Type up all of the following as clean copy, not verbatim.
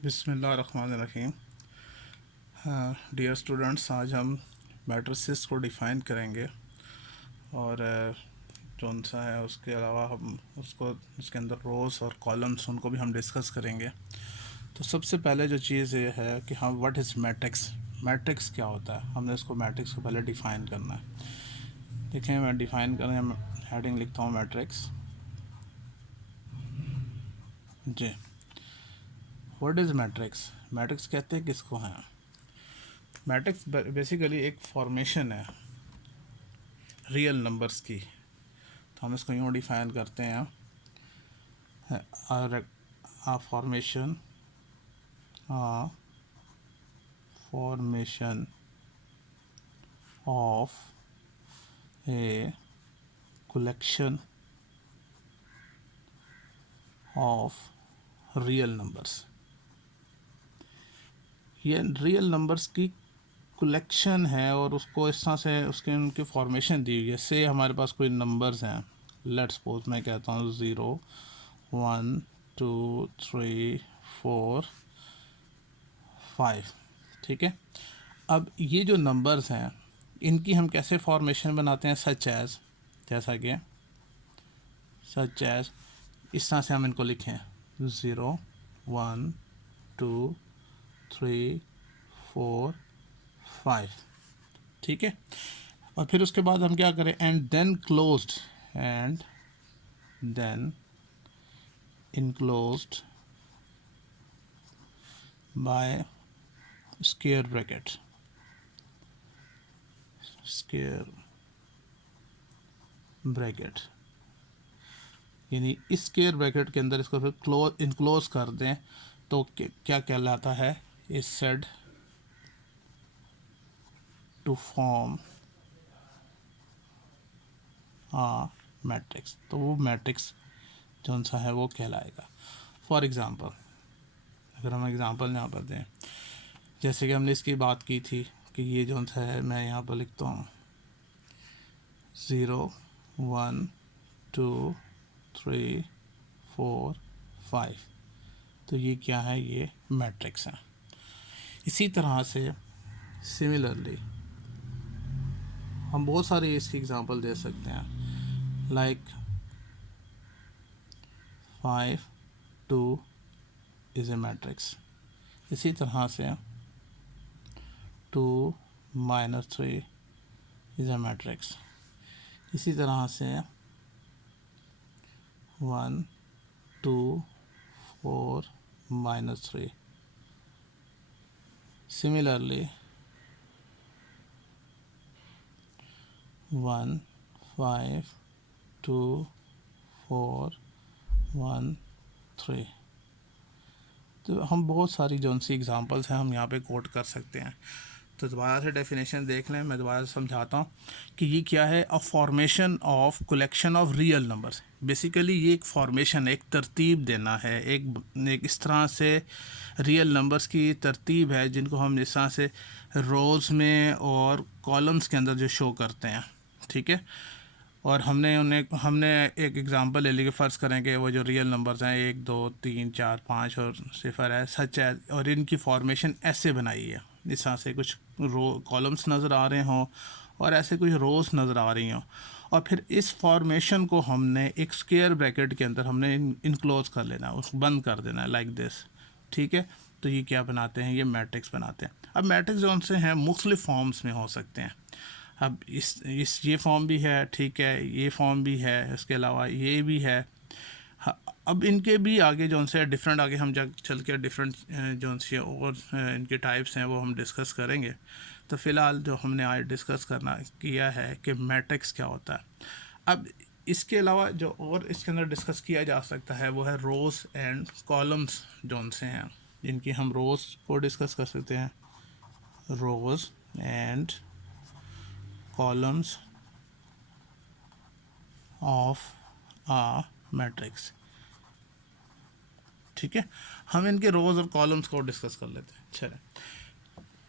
बिस्मिल्लाहिर्रहमानिर्रहीम। Dear students, आज हम मैट्रिसेस को डिफ़ाइन करेंगे और जौन सा है उसके अलावा हम उसको उसके अंदर रोज़ और कॉलम्स उनको भी हम डिस्कस करेंगे। तो सबसे पहले जो चीज़ ये है कि हम व्हाट इज़ मैट्रिक्स, मैट्रिक्स क्या होता है, हमने इसको मैट्रिक्स को पहले डिफ़ाइन करना है। देखें, मैं डिफ़ाइन करें, हेडिंग लिखता हूँ मैट्रिक्स जी। व्हाट इज़ मैट्रिक्स, मैट्रिक्स कहते हैं किसको हैं? मैट्रिक्स बेसिकली एक फॉर्मेशन है रियल नंबर्स की। तो हम इसको यूँ डिफाइन करते हैं, formation formation of a collection of real numbers. ये रियल नंबर्स की कलेक्शन है और उसको इस तरह से उसके उनकी फॉर्मेशन दी हुई है। से हमारे पास कोई नंबर्स हैं, लेट्स सपोज मैं कहता हूँ 0 1 2 3 4 5, ठीक है। अब ये जो नंबर्स हैं इनकी हम कैसे फॉर्मेशन बनाते हैं, सच एज, जैसा कि सच एज, इस तरह से हम इनको लिखें 0 1 2 3 4 5, ठीक है। और फिर उसके बाद हम क्या करें, and then closed, and then enclosed by square bracket, square bracket, यानी इस स्क्वायर ब्रैकेट के अंदर इसको फिर इनक्लोज कर दें तो क्या कहलाता है, is said to form a matrix. तो वो मैट्रिक्स जौन सा है वो कहलाएगा। फॉर एग्ज़ाम्पल, अगर हम एग्ज़ाम्पल यहाँ पर दें, जैसे कि हमने इसकी बात की थी कि ये जौन सा है, मैं यहाँ पर लिखता हूँ 0 1 2 3 4 5, तो ये क्या है, ये मैट्रिक्स है। इसी तरह से सिमिलरली हम बहुत सारे इसकी एग्ज़ाम्पल दे सकते हैं, लाइक 5 2 इज़ ए मैट्रिक्स। इसी तरह से 2 -3 इज़ ए मैट्रिक्स। इसी तरह से 1 2 4 -3। सिमिलरली 1 5 2 4 1 3। तो हम बहुत सारी जो सी एग्ज़ाम्पल्स हैं हम यहाँ पे कोट कर सकते हैं। तो दोबारा से डेफिनेशन देख लें, मैं दोबारा से समझाता हूँ कि ये क्या है, a formation of collection of real numbers. Basically ये एक फॉर्मेशन, एक तरतीब देना है, एक इस तरह से रियल नंबर्स की तरतीब है जिनको हम इस तरह से रोज़ में और कॉलम्स के अंदर जो शो करते हैं, ठीक है। और हमने एक एग्ज़ाम्पल ले ली कि फ़र्ज़ करें कि वो जो रियल नंबर्स हैं 1 2 3 4 5 और सिफर है, सच है, और इनकी फॉर्मेशन ऐसे बनाई है, इस तरह से कुछ रो कॉलम्स नज़र आ रहे हों और ऐसे कुछ रोज़ नज़र आ रही हों, और फिर इस फॉर्मेशन को हमने एक स्क्वायर ब्रैकेट के अंदर हमने इनक्लोज कर लेना है, उसको बंद कर देना है, लाइक दिस, ठीक है। तो ये क्या बनाते हैं, ये मैट्रिक्स बनाते हैं। अब मैट्रिक्स जो उनसे हैं मुख्तलिफ़ फॉर्म्स में हो सकते हैं। अब इस ये फॉर्म भी है, ठीक है, ये फॉर्म भी है, इसके अलावा ये भी है। अब इनके भी आगे जो से डिफरेंट, आगे हम जब चल के डिफरेंट जो से और इनके टाइप्स हैं वो हम डिस्कस करेंगे। तो फ़िलहाल जो हमने आज डिस्कस करना किया है कि मैट्रिक्स क्या होता है। अब इसके अलावा जो और इसके अंदर डिस्कस किया जा सकता है वो है रोज़ एंड कॉलम्स जो से हैं, जिनकी हम रोज़ को डिस्कस कर सकते हैं, rows and columns of a matrix, ठीक है। हम इनके रोज़ और कॉलम्स को डिस्कस कर लेते हैं। चलें,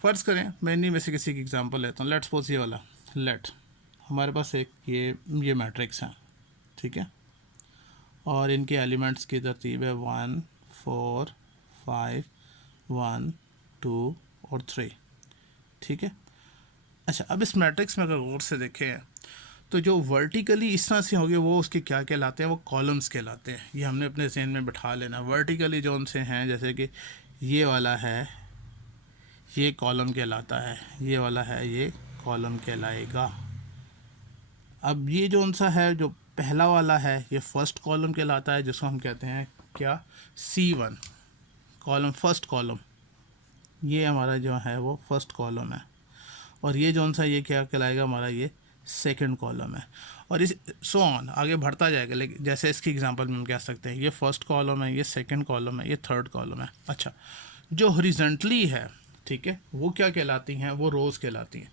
फ़र्ज़ करें मैं इन्हीं में से किसी की एग्जांपल लेता हूँ। लेट्स सपोज ये वाला, लेट हमारे पास एक ये मैट्रिक्स है, ठीक है, और इनके एलिमेंट्स की तरतीब है 1 4 5 1 2 और 3, ठीक है। अच्छा, अब इस मैट्रिक्स में अगर गौर से देखें तो जो वर्टिकली इस तरह से होंगे वो उसके क्या कहलाते हैं, वो कॉलम्स कहलाते हैं। ये हमने अपने जहन में बैठा लेना। वर्टिकली जो उनसे हैं, जैसे कि ये वाला है, ये कॉलम कहलाता है, ये वाला है, ये कॉलम कहलाएगा। अब ये जो उनसा है, जो पहला वाला है, ये फर्स्ट कॉलम कहलाता है, जिसको हम कहते हैं क्या, C1 कॉलम, फर्स्ट कॉलम। ये हमारा जो है वो फर्स्ट कॉलम है। और ये जो सा ये क्या कहलाएगा हमारा, ये सेकंड कॉलम है। और इस सो ऑन आगे बढ़ता जाएगा। लेकिन जैसे इसकी एग्जांपल में हम कह सकते हैं ये फर्स्ट कॉलम है, ये सेकंड कॉलम है, ये थर्ड कॉलम है। अच्छा, जो हॉरिजॉन्टली है, ठीक है, वो क्या कहलाती हैं, वो रोज़ कहलाती हैं।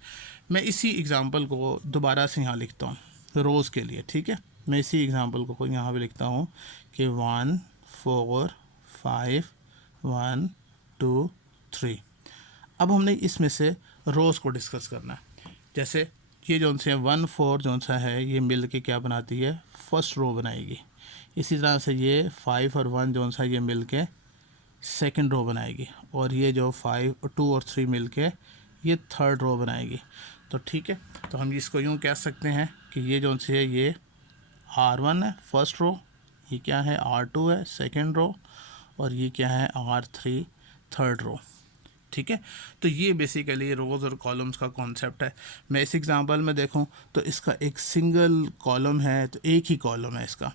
मैं इसी एग्जांपल को दोबारा से यहाँ लिखता हूँ रोज़ के लिए, ठीक है। मैं इसी एग्जांपल को यहाँ पे लिखता हूँ कि 1 4 5 1 2 3। अब हमने इसमें से रोज़ को डिस्कस करना है। जैसे ये जो से 1 4 जो सा है, ये मिल के क्या बनाती है, फर्स्ट रो बनाएगी। इसी तरह से ये 5 और 1 जो सा ये मिल के सेकेंड रो बनाएगी। और ये जो 5 2 और 3 मिल के ये थर्ड रो बनाएगी। तो ठीक है, तो हम इसको यूँ कह सकते हैं कि ये जो सी है, ये R1 है फर्स्ट रो, ये क्या है R2 है सेकेंड रो, और ये क्या है R3 थर्ड रो, ठीक है। तो ये बेसिकली रोज़ और कॉलम्स का कॉन्सेप्ट है। मैं इस एग्जांपल में देखूं तो इसका एक सिंगल कॉलम है, तो एक ही कॉलम है इसका।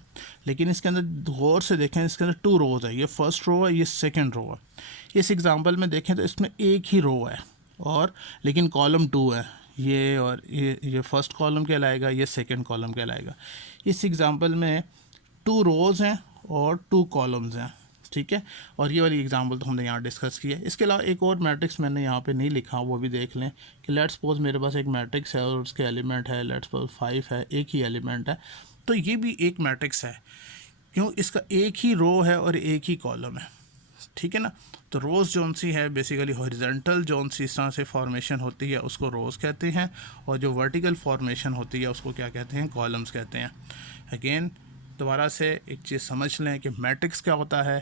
लेकिन इसके अंदर गौर से देखें, इसके अंदर 2 रोज़ है, ये फर्स्ट रो है, ये सेकंड रो है। इस एग्जांपल में देखें तो इसमें एक ही रो है, और लेकिन कॉलम 2 है। ये और ये फर्स्ट कॉलम कहलाएगा, ये सेकेंड कॉलम कहलाएगा। इस एग्ज़ाम्पल में 2 रोज़ हैं और 2 कॉलम्स हैं, ठीक है। और ये वाली एग्जांपल तो हमने यहाँ डिस्कस की है। इसके अलावा एक और मैट्रिक्स मैंने यहाँ पे नहीं लिखा, वो भी देख लें कि लेट्स सपोज मेरे पास एक मैट्रिक्स है और उसके एलिमेंट है, लेट्स सपोज 5 है, एक ही एलिमेंट है। तो ये भी एक मैट्रिक्स है, क्यों, इसका एक ही रो है और एक ही कॉलम है, ठीक है ना। तो रोज़ जोन सी है बेसिकली हॉरिजॉन्टल जोन सी इस तरह से फॉर्मेशन होती है, उसको रोज़ कहते हैं। और जो वर्टिकल फॉर्मेशन होती है उसको क्या कहते हैं, कॉलम्स कहते हैं। अगेन दोबारा से एक चीज़ समझ लें कि मैट्रिक्स क्या होता है,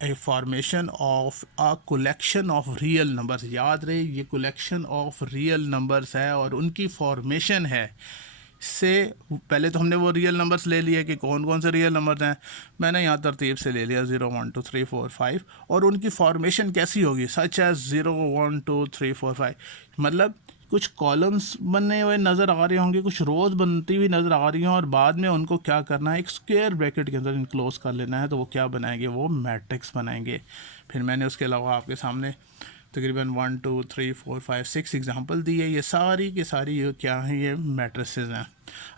a formation of a collection of real numbers. याद रहे, ये कलेक्शन ऑफ रियल नंबर्स है और उनकी फॉर्मेशन है। से पहले तो हमने वो रियल नंबर्स ले लिए कि कौन कौन से रियल नंबर्स हैं। मैंने यहाँ तरतीब से ले लिया 0 1 2 3 4 5, और उनकी फॉर्मेशन कैसी होगी, सच एज 0 1 2 3 4 5। मतलब कुछ कॉलम्स बनने हुए नज़र आ रहे होंगे, कुछ रोज़ बनती हुई नज़र आ रही हैं, और बाद में उनको क्या करना है, एक स्क्वायर ब्रैकेट के अंदर इनक्लोज कर लेना है। तो वो क्या बनाएंगे, वो मैट्रिक्स बनाएंगे। फिर मैंने उसके अलावा आपके सामने तकरीबन 1 2 3 4 5 6 एग्जांपल दी है। ये सारी की सारी ये क्या है, ये मैट्रिसेस हैं।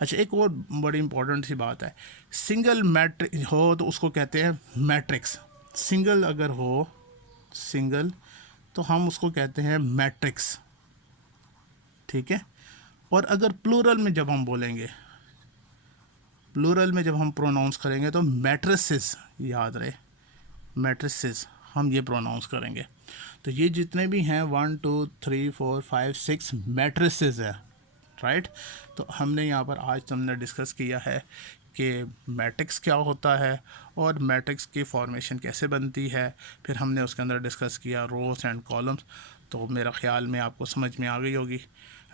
अच्छा, एक और बड़ी इंपॉर्टेंट सी बात है, सिंगल मैट्रिक्स हो तो उसको कहते हैं मैट्रिक्स। सिंगल अगर हो, सिंगल, तो हम उसको कहते हैं मैट्रिक्स, ठीक है। और अगर प्लूरल में जब हम बोलेंगे, प्लूरल में जब हम प्रोनाउंस करेंगे तो मैट्रिसेस, याद रहे मैट्रिसेस हम ये प्रोनाउंस करेंगे। तो ये जितने भी हैं 1 2 3 4 5 6 मैट्रिसेस है, राइट। तो हमने यहाँ पर आज हमने डिस्कस किया है कि मैट्रिक्स क्या होता है और मैट्रिक्स की फॉर्मेशन कैसे बनती है। फिर हमने उसके अंदर डिस्कस किया रोज़ एंड कॉलम्स। तो मेरा ख़्याल में आपको समझ में आ गई होगी।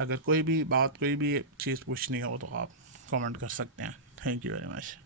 अगर कोई भी बात, कोई भी चीज़ पूछनी हो तो आप कमेंट कर सकते हैं। Thank you very much.